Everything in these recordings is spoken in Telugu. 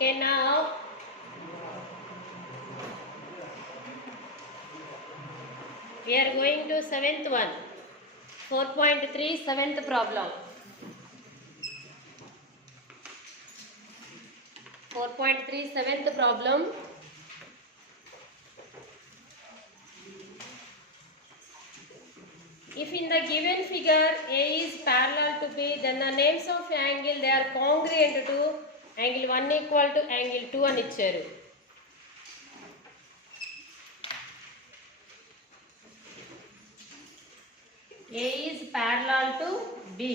Okay, now we are going to 7th one. 4.3 7th problem. 4.3 7th problem. If in the given figure A is parallel to B, then the names of angle they are congruent to angle 1 equal to angle 2 అని ఇచ్చారు. A is parallel to B.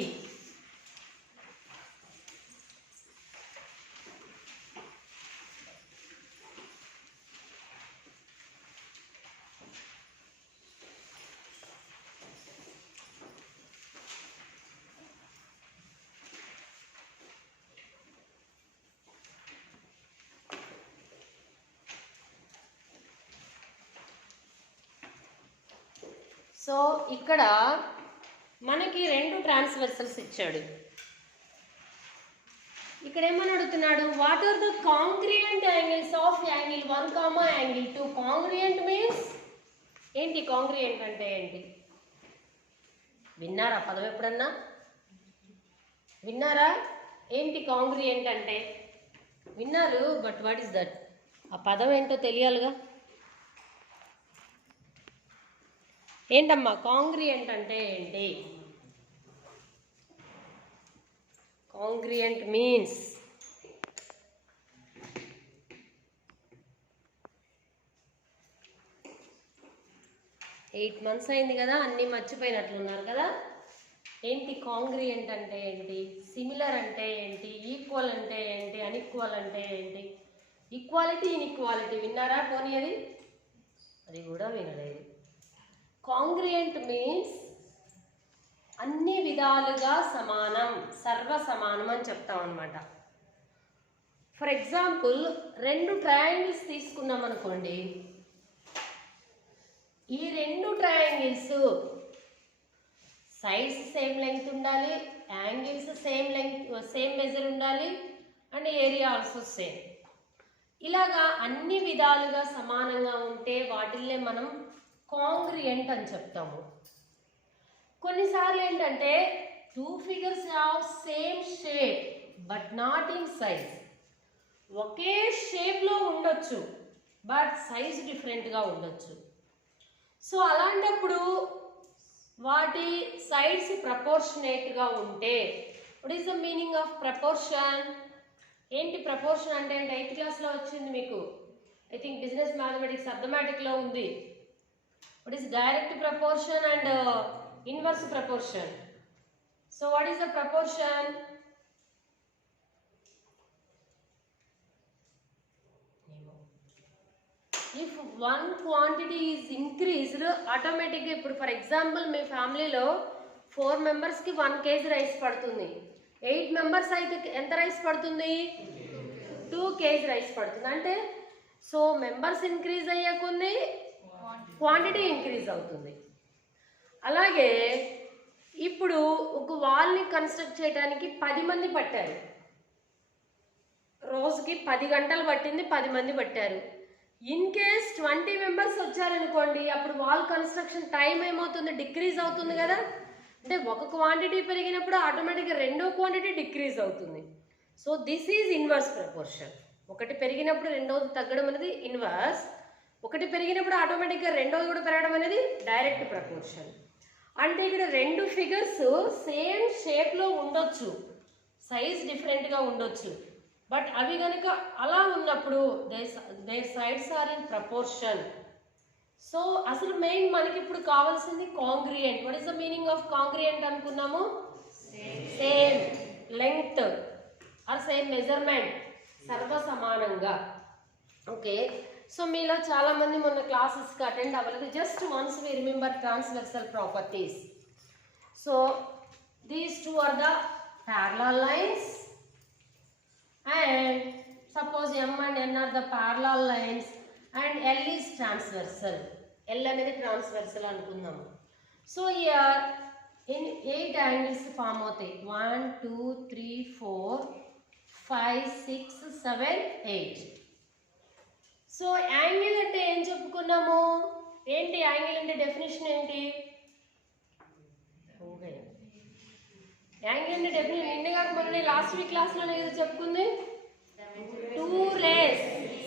So ఇక్కడ మనకి రెండు ట్రాన్స్వర్సల్స్ ఇచ్చాడు. ఇక్కడ ఏమని అడుగుతున్నాడు, what are the congruent angles of angle 1 comma angle 2. Congruent means ఏంటి? కాంగ్రియంట్ అంటే ఏంటి? విన్నారా పదం ఎప్పుడన్నా? విన్నారా? ఏంటి కాంగ్రియంట్ అంటే? విన్నారు, బట్ వాట్ ఈస్ దట్? ఆ పదం ఏంటో తెలియాలిగా. ఏంటమ్మా కాంగ్రియంట్ అంటే ఏంటి? కాంగ్రియంట్ మీన్స్ ఎయిట్ మంత్స్ అయింది కదా, అన్నీ మర్చిపోయినట్లున్నారు కదా. ఏంటి కాంగ్రియంట్ అంటే ఏంటి? సిమిలర్ అంటే ఏంటి? ఈక్వల్ అంటే ఏంటి? అన్ఈక్వల్ అంటే ఏంటి? ఈక్వాలిటీ ఇన్ఈక్వాలిటీ విన్నారా? పోనీ అది కూడా వినలేదు. కాంగ్రియంట్ మీన్స్ అన్ని విధాలుగా సమానం, సర్వ సమానం అని చెప్తాం అనమాట. ఫర్ ఎగ్జాంపుల్, రెండు ట్రయాంగిల్స్ తీసుకున్నాం అనుకోండి. ఈ రెండు ట్రయాంగిల్స్ సైడ్స్ సేమ్ లెంగ్త్ ఉండాలి, యాంగిల్స్ సేమ్ మెజర్ ఉండాలి, అండ్ ఏరియా ఆల్సో సేమ్. ఇలాగా అన్ని విధాలుగా సమానంగా ఉంటే వాటిల్లే మనం కాంగ్రియంట్ అని చెప్తాము. కొన్నిసార్లు ఏంటంటే two figures have same shape but not in size. ఒకే షేప్లో ఉండొచ్చు బట్ సైజ్ డిఫరెంట్గా ఉండొచ్చు. సో అలాంటప్పుడు వాటి సైడ్స్ ప్రపోర్షనేట్గా ఉంటే, what is the meaning of proportion? ఏంటి ప్రపోర్షన్ అంటే? 8th క్లాస్లో వచ్చింది మీకు. ఐ థింక్ బిజినెస్ మ్యాథమెటిక్స్ అర్థమెటిక్లో ఉంది. What is direct proportion and inverse proportion? So what is the proportion? If one quantity is increased, automatically, for example, my family lo 4 members ki 1 kg rice padutundi. 8 members aithe enta rice padutundi? 2 kg rice padutundi. Ante so members increase ayya kondi quantity increase అవుతుంది. అలాగే ఇప్పుడు ఒక వాల్ని కన్స్ట్రక్ట్ చేయడానికి 10 మంది పట్టారు. రోజుకి 10 గంటలు పట్టింది, 10 మంది పట్టారు. ఇన్ కేస్ 20 మెంబర్స్ వచ్చారనుకోండి, అప్పుడు వాల్ కన్స్ట్రక్షన్ టైం ఏమవుతుంది? డిక్రీజ్ అవుతుంది కదా. అంటే ఒక క్వాంటిటీ పెరిగినప్పుడు ఆటోమేటిక్గా రెండో క్వాంటిటీ డిక్రీజ్ అవుతుంది. So this is inverse proportion. ఒకటి పెరిగినప్పుడు రెండోది తగ్గడం అనేది ఇన్వర్స్. ఒకటి పెరిగినప్పుడు ఆటోమేటిక్గా రెండోది కూడా పెరగడం అనేది డైరెక్ట్ ప్రపోర్షన్. అంటే ఇక్కడ రెండు ఫిగర్స్ సేమ్ షేప్లో ఉండొచ్చు, సైజ్ డిఫరెంట్గా ఉండొచ్చు, బట్ అవి కనుక అలా ఉన్నప్పుడు they sides are in proportion. So అసలు మెయిన్ మనకి ఇప్పుడు కావాల్సింది congruent. What is the meaning of congruent అనుకున్నాము? Same length or same measurement, సర్వ సమానంగా. ఓకే, సో మీలో చాలామంది మొన్న క్లాసెస్కి అటెండ్ అవ్వలేదు. Just once we remember transversal properties. So these two are the parallel lines and suppose M and N are the parallel lines and L is transversal. L అనేది transversal అనుకుందాము. So here in 8 angles form అవుతాయి. 1 2 3 4 5 6 7 8. సో యాంగిల్ అంటే ఏం చెప్పుకున్నాము? ఏంటి యాంగిల్ అంటే డెఫినేషన్ ఏంటి? యాంగిల్ అంటే డెఫినేషన్ నిన్నగా మొన్న లాస్ట్ వీక్ క్లాస్లోనే కదా చెప్పుకుంది. 2 rays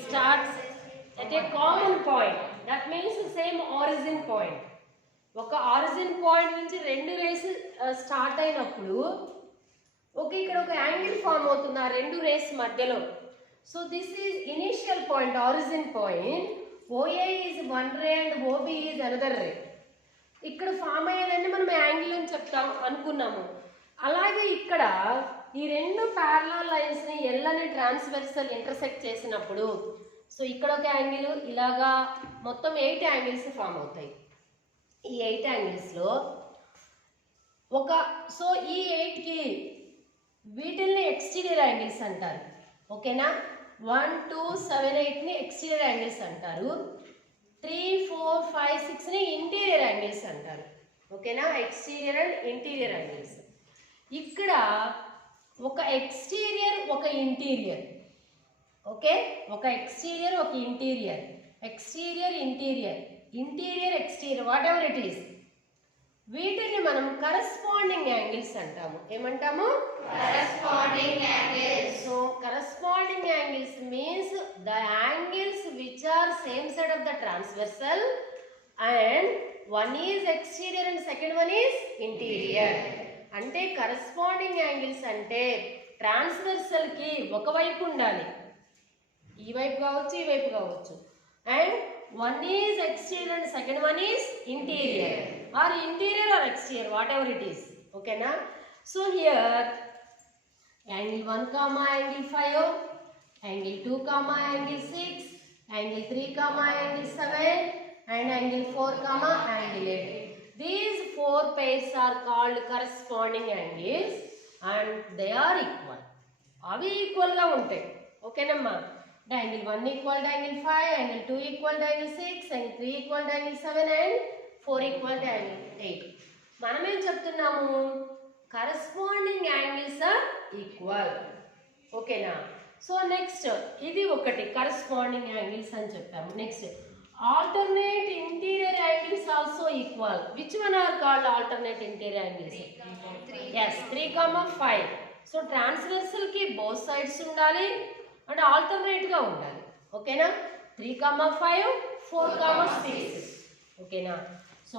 starts at a common point, that means the same origin point. ఒక ఆరిజిన్ పాయింట్ నుంచి 2 రేస్ స్టార్ట్ అయినప్పుడు ఓకే ఇక్కడ ఒక యాంగిల్ ఫామ్ అవుతుంది ఆ 2 రేస్ మధ్యలో. So this is initial point, origin point. OA is 1 ray and OB is another ray. ఇక్కడ ఫామ్ అయ్యేదాన్ని మనం యాంగిల్ అని చెప్తాం అనుకున్నాము. అలాగే ఇక్కడ ఈ 2 ప్యారలల్ లైన్స్ ని L అనే ట్రాన్స్వర్సల్ ఇంటర్సెక్ట్ చేసినప్పుడు సో ఇక్కడ ఒక యాంగిల్, ఇలాగా మొత్తం 8 యాంగిల్స్ ఫామ్ అవుతాయి. ఈ 8 యాంగిల్స్లో సో ఈ 8కి వీటిల్ని ఎక్స్టీరియర్ యాంగిల్స్ అంటారు. ఓకేనా? 1 2 7 8ని ఎక్స్టీరియర్ యాంగిల్స్ అంటారు. 3 4 5 6ని ఇంటీరియర్ యాంగిల్స్ అంటారు. ఓకేనా? Exterior and interior angles. ఇక్కడ ఒక ఎక్స్టీరియర్ ఒక ఇంటీరియర్. ఓకే, ఒక ఎక్స్టీరియర్ ఒక interior, exterior interior, interior exterior, whatever it is, వీటిని మనం కరస్పాండింగ్ యాంగిల్స్ అంటాము. ఏమంటాము? Corresponding angles. So corresponding angles means the angles which are same side of the transversal and one is exterior and second one is interior. అంటే కరస్పాండింగ్ యాంగిల్స్ అంటే ట్రాన్స్వర్సల్ కి ఒకవైపు ఉండాలి, ఈ వైపు కావచ్చు ఈ వైపు కావచ్చు, and one is exterior and second one is interior or interior or exterior, whatever it is. Okay na? So here angle 1 comma angle 5, angle 2 comma angle 6, angle 3 comma angle 7 and angle 4 comma angle 8. These 4 pairs are called corresponding angles and they are equal. అవి ఈక్వల్ గా ఉంటాయి. ఓకేనమ్మా? angle 1 equal to angle 5, angle 2 equal to angle 6, angle 3 equal to angle 7 and 4 equal to angle 8. మనం ఏం చెప్తున్నాము? Corresponding angles are equal. ఓకేనా? సో నెక్స్ట్ ఇది ఒకటి కరస్పాండింగ్ యాంగిల్స్ అని చెప్పాము. Next alternate interior angles also equal. Which one are called alternate interior angles? yes 3 5. So transversal కి బోత్ సైడ్స్ ఉండాలి అండ్ ఆల్టర్నేట్ గా ఉండాలి. ఓకేనా? 3 5 4 6. ఓకేనా? So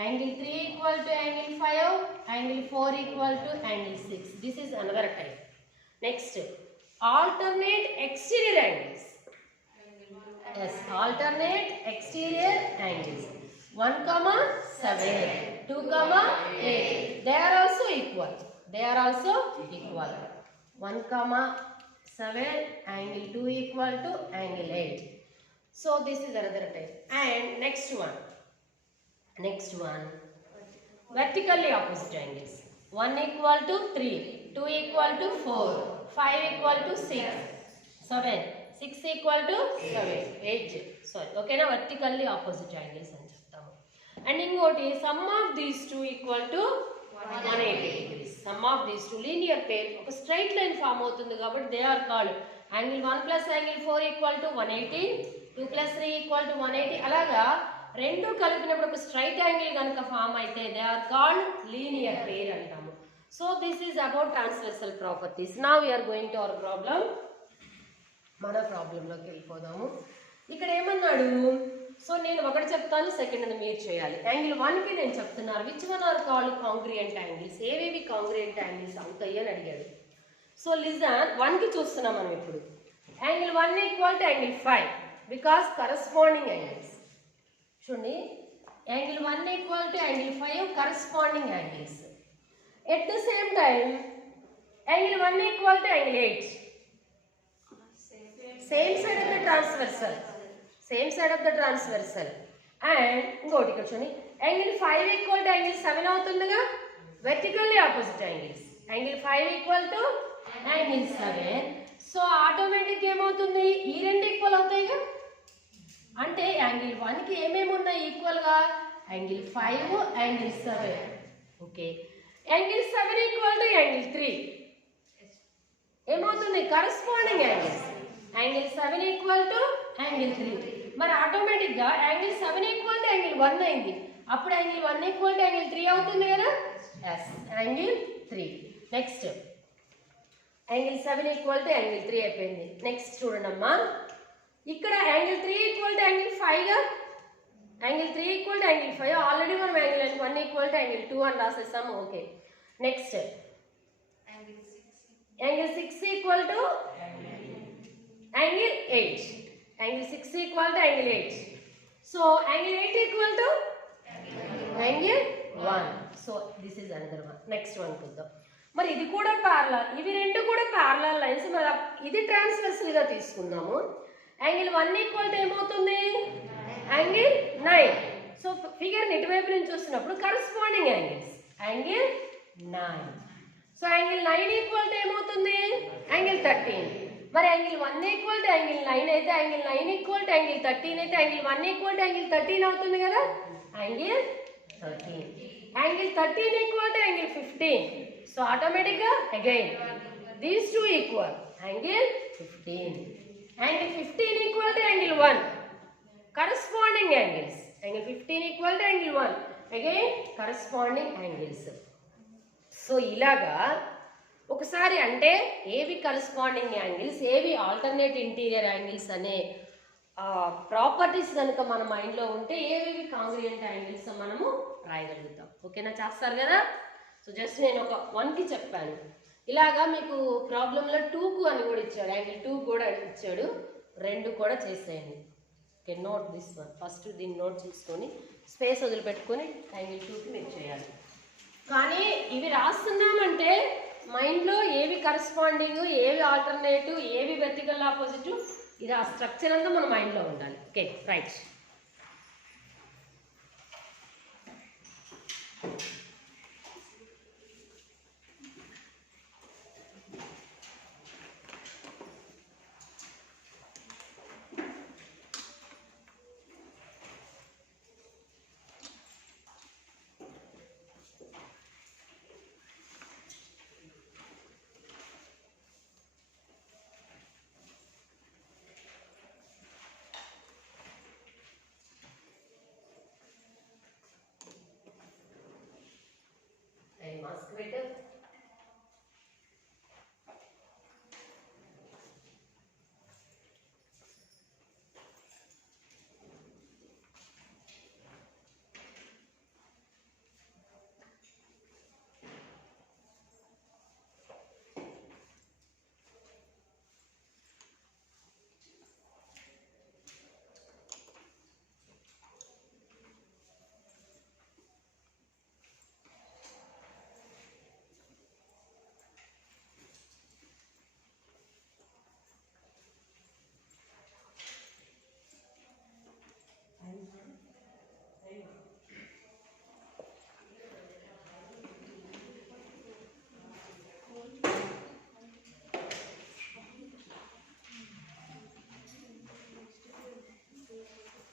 angle 3 equal to angle 5, angle 4 equal to angle 6. This is another type. Next alternate exterior angles. yes alternate exterior angles 1 7 2 8. they are also equal. 1 7 angle 2 equal to angle 8. So this is another type. And next one vertically opposite angles. 1 equal to 3, 2 equal to 4, 5 equal to 6, 7, 6 equal to 7, 8. Sorry. Okay na? Vertically opposite angles అని చెప్తాము. And ingoti sum of these two equal to 180 degrees. Sum of these two linear pair ఒక straight line form అవుతుంది కాబట్టి they are called angle 1 plus angle 4 equal to 180, 2 plus 3 equal to 180. అలాగా రెండు కలిపినప్పుడు ఒక స్ట్రైట్ యాంగిల్ కనుక ఫామ్ అయితే they are called linear pair అంటాము. So this is about transversal properties. Now we are going to our problem. మన ప్రాబ్లంలోకి వెళ్ళిపోదాము. ఇక్కడ ఏమన్నాడు? సో నేను ఒకటి చెప్తాను, సెకండ్ అని మీరు చేయాలి. యాంగిల్ 1కి నేను చెప్తున్నాను which one are called congruent angles. ఏవేవి కాంగ్రియంట్ యాంగిల్స్ అవుతాయి అని అడిగాడు. సో లిజన్ 1కి చూస్తున్నాం మనం ఇప్పుడు. Angle 1 equal to angle 5 because corresponding angles. చూడండి, angle 1 equal to angle 5 corresponding angles. At the same time angle 1 equal to angle 8, same side of the transversal, same side of the transversal. And ఇంకోటి ఇక్కడ చూడండి, angle 5 equal to angle 7 అవుతుందిగా, vertically opposite angles. Angle 5 equal to angle 7. So automatic ఏమవుతుంది? ఈ రెండు ఈక్వల్ అవుతాయిగా. అంటే యాంగిల్ 1కి ఏమేమి ఉన్నాయి ఈక్వల్గా? Angle 5, angle 7. Okay, angle 7 equal to angle 3. ఏమవుతుంది corresponding angles. Angle 7 equal to angle 3. మరి ఆటోమేటిక్గా యాంగిల్ 7 ఈక్వల్ టు యాంగిల్ 1 అయింది. అప్పుడు యాంగిల్ 1 ఈక్వల్ టు యాంగిల్ 3 అవుతుంది కదా. Yes, angle 3. Next angle 7 equal to angle 3 అయిపోయింది. నెక్స్ట్ చూడండి అమ్మా, ఇక్కడ యాంగిల్ 3 ఈక్వల్ టు యాంగిల్ 5గా. Angle 3 equal to angle 5 already మనం యాంగిల్ 1 ఈక్వల్ టు యాంగిల్ 2 అని రాసేసాము. Okay, next angle 6 equal to angle 8. Angle 6 equal to angle 8. So angle 8 equal to angle 1. So this is another one. Next one చూద్దాం. మరి ఇది కూడా ప్యారలల్, ఇవి రెండు కూడా ప్యారలల్ లైన్స్. మరి ఇది ట్రాన్స్వర్సల్ గా తీసుకుందాము. యాంగిల్ 1 ఈక్వల్ టు ఏమవుతుంది యాంగిల్ 9. సో ఫిగర్ ఇటువైపు నుంచి చూస్తున్నప్పుడు corresponding angles angle 9. So angle 9 equal to ఏమవుతుంది యాంగిల్ 13. మరి యాంగిల్ 1 ఈక్వల్ టు యాంగిల్ 9 అయితే యాంగిల్ 9 ఈక్వల్ టు యాంగిల్ 13 అయితే యాంగిల్ 1 ఈక్వల్ టు యాంగిల్ 13 అవుతుంది కదా. Angle 13. Angle 13 equal to angle 15. So ఆటోమేటిక్గా again these two equal angle 15. Angle 15 equal to angle 1. Corresponding angles. Angle 15 equal to angle 1. Again corresponding angles. So ఇలాగా ఒకసారి అంటే ఏవి కరస్పాండింగ్ యాంగిల్స్, ఏవి ఆల్టర్నేట్ ఇంటీరియర్ యాంగిల్స్ అనే ప్రాపర్టీస్ కనుక మన మైండ్లో ఉంటే ఏవేవి కాంగ్రియంట్ యాంగిల్స్ మనము రాయగలుగుతాం. ఓకేనా, చేస్తారు కదా. సో జస్ట్ నేను ఒక 1కి చెప్పాను. ఇలాగా మీకు ప్రాబ్లంలో 2కు అని కూడా ఇచ్చాడు, యాంగిల్ 2 కూడా ఇచ్చాడు. 2 కూడా చేసేయండి. Okay, note this one. First దీన్ని నోట్ చేసుకొని స్పేస్ వదిలిపెట్టుకొని యాంగిల్ 2కి మీరు చేయాలి. కానీ ఇవి రాస్తున్నామంటే మైండ్లో ఏవి కరస్పాండింగ్, ఏవి ఆల్టర్నేటివ్, ఏవి వెర్టికల్ ఆపోజిటివ్, ఇది ఆ స్ట్రక్చర్ అంతా మన మైండ్లో ఉండాలి. Okay, right. Mask better.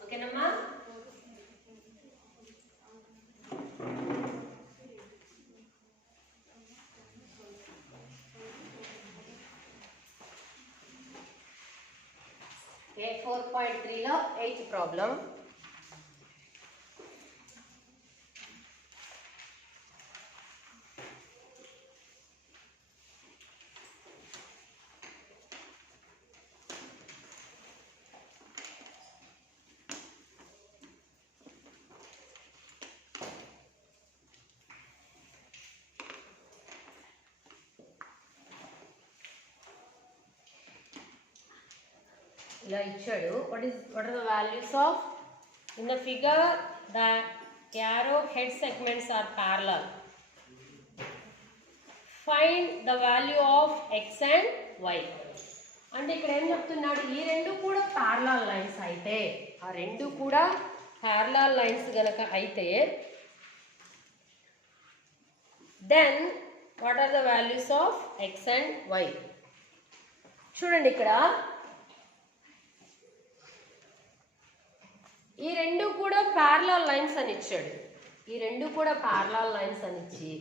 ఓకేనమ్మా. ఓకే, 4.3లో 8th ప్రాబ్లం. ఇలా ఇచ్చాడు. what are the values of in the figure the arrow head segments are parallel. Find the value of x and y. అంటే ఇక్కడ ఏం చెప్తున్నాడు, ఈ రెండు కూడా ప్యారలల్ లైన్స్ అయితే, ఆ రెండు కూడా ప్యారలల్ లైన్స్ గనక అయితే then what are the values of x and y. చూడండి ఇక్కడ ఈ రెండు కూడా ప్యారలల్ లైన్స్ అని ఇచ్చాడు. ఈ రెండు కూడా ప్యారలల్ లైన్స్ అని ఇచ్చి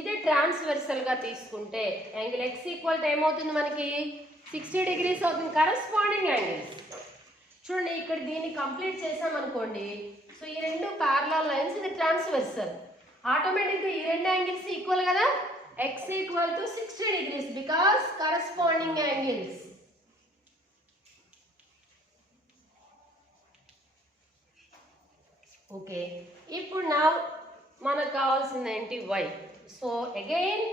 ఇదే ట్రాన్స్వర్సల్గా తీసుకుంటే యాంగిల్ ఎక్స్ ఈక్వల్ టు ఏమవుతుంది మనకి 60 డిగ్రీస్ అవుతుంది. కరస్పాండింగ్ యాంగిల్స్ చూడండి, ఇక్కడ దీన్ని కంప్లీట్ చేసామనుకోండి. సో ఈ రెండు ప్యారలల్ లైన్స్, ఇది ట్రాన్స్వర్సల్. ఆటోమేటిక్గా ఈ రెండు యాంగిల్స్ ఈక్వల్ కదా, X equal to 60 degrees because corresponding angles. Okay, ఇప్పుడు నా మనకు కావాల్సింది ఏంటి, వై. సో అగైన్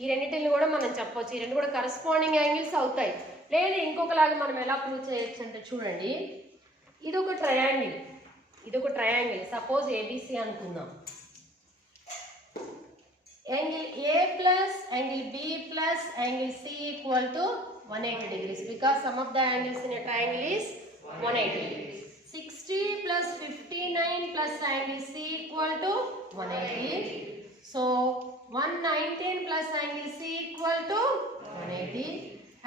ఈ రెండింటిని కూడా మనం చెప్పొచ్చు, ఈ రెండు కూడా కరస్పాండింగ్ యాంగిల్స్ అవుతాయి. లేదు ఇంకొకలాగా మనం ఎలా ప్రూవ్ చేయొచ్చు అంటే చూడండి, ఇదొక ట్రయాంగిల్, సపోజ్ ఏబిసి అనుకుందాం. Angle A plus angle B plus angle C equal to 180 degrees because sum of the angles in a triangle is 180 degrees. 60 plus 59 plus angle C equal to 180. So 119 plus angle C equal to 180.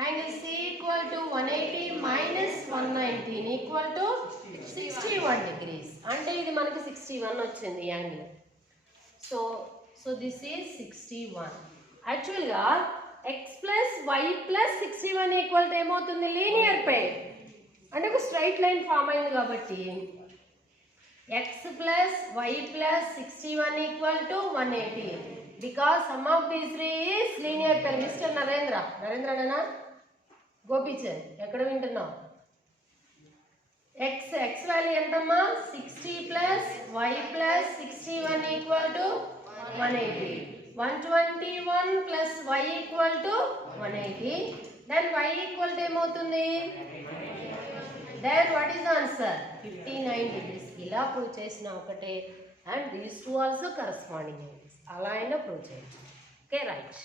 Angle C equal to 180 minus 119 equal to 61 degrees. అంటే ఇది మనకి 61 వచ్చింది యాంగిల్. So this is 61. యాక్చువల్గా x plus y plus 61 equal to ఏమవుతుంది, లీనియర్ పెయిర్. అంటే ఒక స్ట్రైట్ లైన్ ఫామ్ అయింది కాబట్టి x plus y plus 61 equal to 180 because sum of these three is linear pair. Mister నరేంద్రనా గోపీచంద్ ఎక్కడ వింటున్నావు? ఎక్స్ వాల్యూ ఎంతమ్మా, 60 plus y plus 61 equal to 180. 121 plus y equal to 180. Then y equal to ఏమవుతుంది, then what is the answer, 59 degrees. ఇలా ప్రూవ్ చేసిన ఒకటే, and these two also corresponding angles. అలా అయినా ప్రూవ్ చేయొచ్చు. Okay right.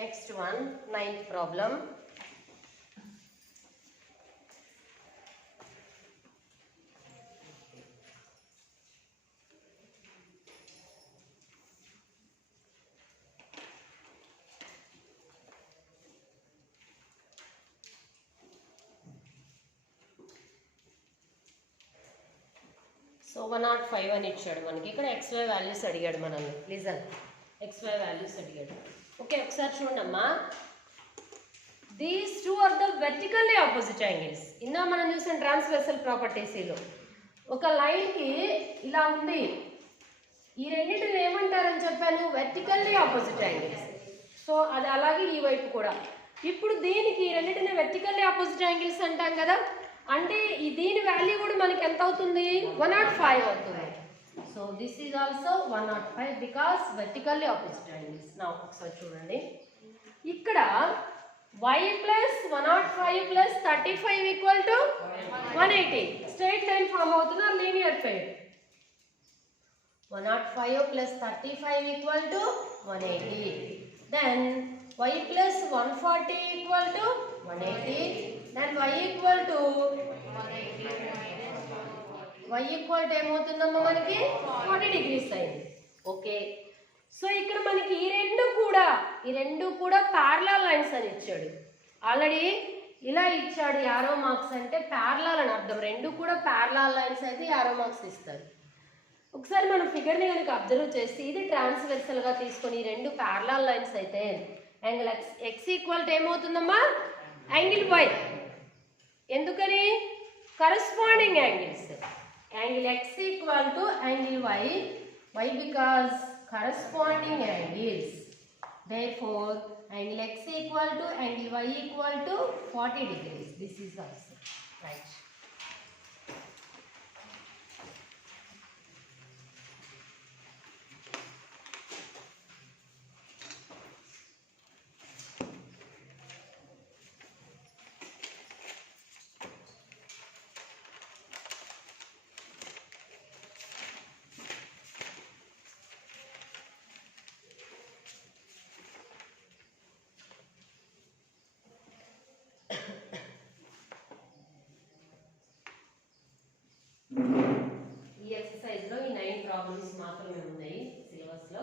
Next one, 9th problem. So 105 అని ఇచ్చాడు మనకి. ఇక్కడ XY వాల్యూస్ అడిగాడు మనల్ని. లిజన్, XY వాల్యూస్ అడిగాడు. ఓకే, ఒకసారి చూడమ్మా. These two are the vertically opposite angles. ఇందా మనం చూసిన ట్రాన్స్వర్సల్ ప్రాపర్టీస్లో ఒక లైన్కి ఇలా ఉంది. ఈ రెండింటిని ఏమంటారని చెప్పాను? Vertically opposite angles. సో అది అలాగే ఈ వైపు కూడా. ఇప్పుడు దీనికి రెండింటిని వెర్టికల్లీ ఆపోజిట్ యాంగిల్స్ అంటాం కదా, అంటే దీని వాల్యూ కూడా మనకి ఎంత అవుతుంది? 105 అవుతుంది. So this is also 105 because vertically opposite angles. నా ఒకసారి చూడండి, ఇక్కడ y plus 105 plus 35 equal to 180. Straight line form అవుతున్న linear pair. 105 plus 35 equal to 180. Then y plus 140 equal to 180. Then y equal to ఏమవుతుందమ్మా మనకి? 40 డిగ్రీస్ అయింది. ఓకే, సో ఇక్కడ మనకి ఈ రెండు కూడా ప్యారలల్ లైన్స్ అని ఇచ్చాడు. ఆల్రెడీ ఇలా ఇచ్చాడు. యారో మార్క్స్ అంటే ప్యారలల్ అని అర్థం. రెండు కూడా ప్యారలల్ లైన్స్ అయితే యారో మార్క్స్ ఇస్తారు. ఒకసారి మనం ఫిగర్ని కనుక అబ్జర్వ్ చేసి ఇది ట్రాన్స్వర్సల్గా తీసుకొని ఈ రెండు ప్యారలల్ లైన్స్ అయితే యాంగిల్ x ఈక్వల్ టు ఏమవుతుందమ్మా? Angle y. ఎందుకని? Corresponding angles. Angle x equal to angle y. Why? Because corresponding angles. Therefore, angle x equal to angle y equal to 40 degrees. This is also right. ఈ ఎక్సర్సైజ్ లో ఈ 9 ప్రాబ్లమ్స్ మాత్రమే ఉన్నాయి సిలబస్ లో.